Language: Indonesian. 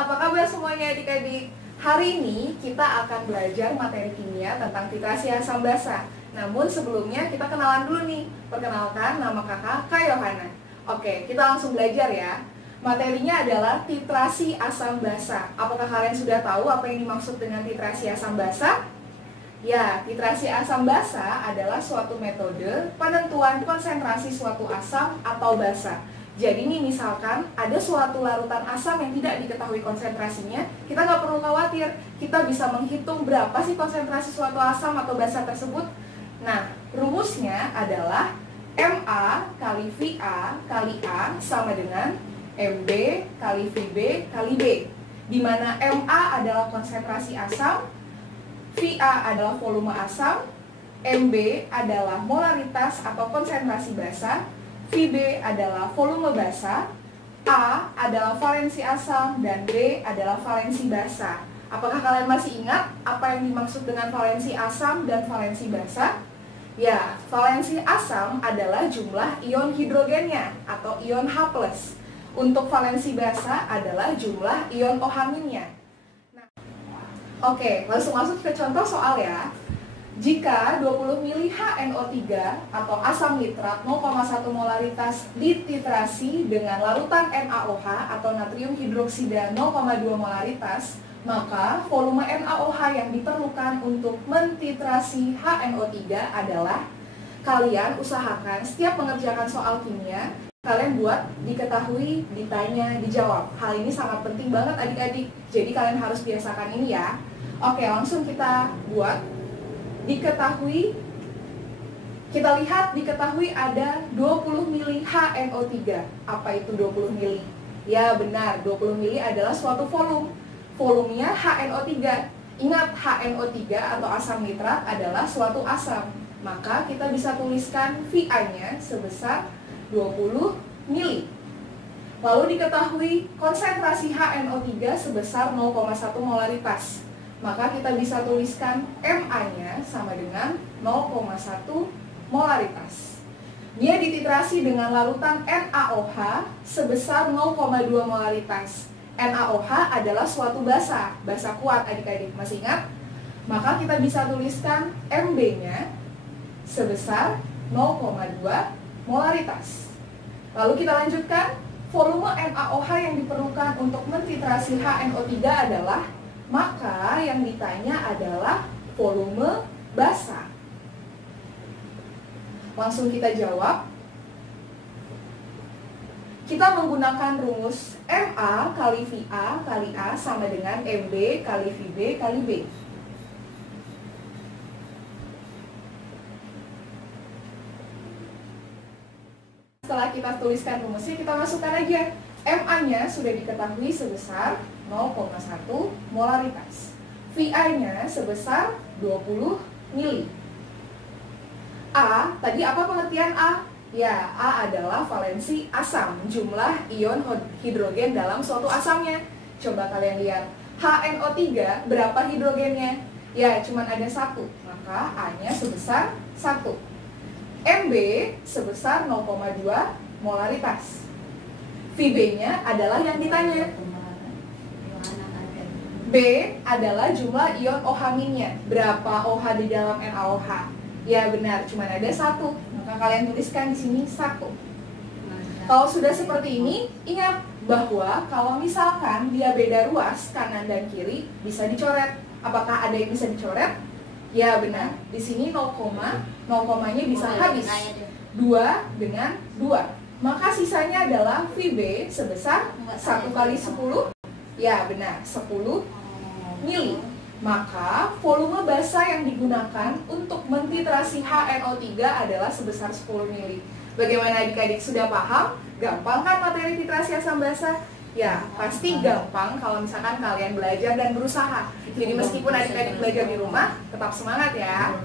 apa kabar semuanya adik-adik? Hari ini kita akan belajar materi kimia tentang titrasi asam basa. Namun sebelumnya kita kenalan dulu nih. Perkenalkan, nama kakak Kak Yohana. Oke, kita langsung belajar ya. Materinya adalah titrasi asam basa. Apakah kalian sudah tahu apa yang dimaksud dengan titrasi asam basa? Ya, titrasi asam basa adalah suatu metode penentuan konsentrasi suatu asam atau basa. Jadi nih misalkan ada suatu larutan asam yang tidak diketahui konsentrasinya, kita nggak perlu khawatir, kita bisa menghitung berapa sih konsentrasi suatu asam atau basa tersebut. Nah, rumusnya adalah Ma kali Va kali A sama dengan Mb kali Vb kali B, di mana Ma adalah konsentrasi asam, Va adalah volume asam, Mb adalah molaritas atau konsentrasi basa, Vb adalah volume basa, A adalah valensi asam, dan B adalah valensi basa. Apakah kalian masih ingat apa yang dimaksud dengan valensi asam dan valensi basa? Ya, valensi asam adalah jumlah ion hidrogennya atau ion H+. Untuk valensi basa adalah jumlah ion OH-nya. Oke, langsung masuk ke contoh soal ya. Jika 20 mili HNO3 atau asam nitrat 0,1 molaritas dititrasi dengan larutan NaOH atau natrium hidroksida 0,2 molaritas, maka volume NaOH yang diperlukan untuk mentitrasi HNO3 adalah, kalian usahakan setiap mengerjakan soal kimia, kalian buat diketahui, ditanya, dijawab. Hal ini sangat penting banget adik-adik, jadi kalian harus biasakan ini ya. Oke, langsung kita buat. Diketahui, kita lihat diketahui ada 20 mili HNO3. Apa itu 20 mili? Ya benar, 20 mili adalah suatu volume. Volumenya HNO3. Ingat, HNO3 atau asam nitrat adalah suatu asam. Maka kita bisa tuliskan VA-nya sebesar 20 mili. Lalu diketahui konsentrasi HNO3 sebesar 0,1 molaritas. Maka kita bisa tuliskan Ma-nya sama dengan 0,1 molaritas. Dia dititrasi dengan larutan NaOH sebesar 0,2 molaritas. NaOH adalah suatu basa kuat adik-adik, masih ingat? Maka kita bisa tuliskan Mb-nya sebesar 0,2 molaritas. Lalu kita lanjutkan, volume NaOH yang diperlukan untuk mentitrasi HNO3 adalah, maka yang ditanya adalah volume basa. Langsung kita jawab. Kita menggunakan rumus Ma kali Va kali A sama dengan Mb kali Vb kali B. Setelah kita tuliskan rumusnya, kita masukkan aja. Ma-nya sudah diketahui sebesar 0,1 molaritas. VA-nya sebesar 20 mili. A, tadi apa pengertian A? Ya, A adalah valensi asam, jumlah ion hidrogen dalam suatu asamnya. Coba kalian lihat, HNO3 berapa hidrogennya? Ya, cuma ada 1, maka A-nya sebesar 1. Mb sebesar 0,2 molaritas. Vb-nya adalah yang ditanya. B adalah jumlah ion OH-nya. Berapa OH di dalam NaOH? Ya benar, cuma ada 1. Maka kalian tuliskan di sini 1. Kalau sudah seperti ini, ingat bahwa kalau misalkan dia beda ruas kanan dan kiri, bisa dicoret. Apakah ada yang bisa dicoret? Ya benar. Di sini 0, 0-nya bisa habis. 2 dengan 2. Maka sisanya adalah Vb sebesar 1 kali 10. Ya benar, 10 mili. Maka volume basa yang digunakan untuk mentitrasi HNO3 adalah sebesar 10 mili. Bagaimana adik-adik, sudah paham? Gampang kan materi titrasi asam basa? Ya, pasti gampang kalau misalkan kalian belajar dan berusaha. Jadi meskipun adik-adik belajar di rumah, tetap semangat ya.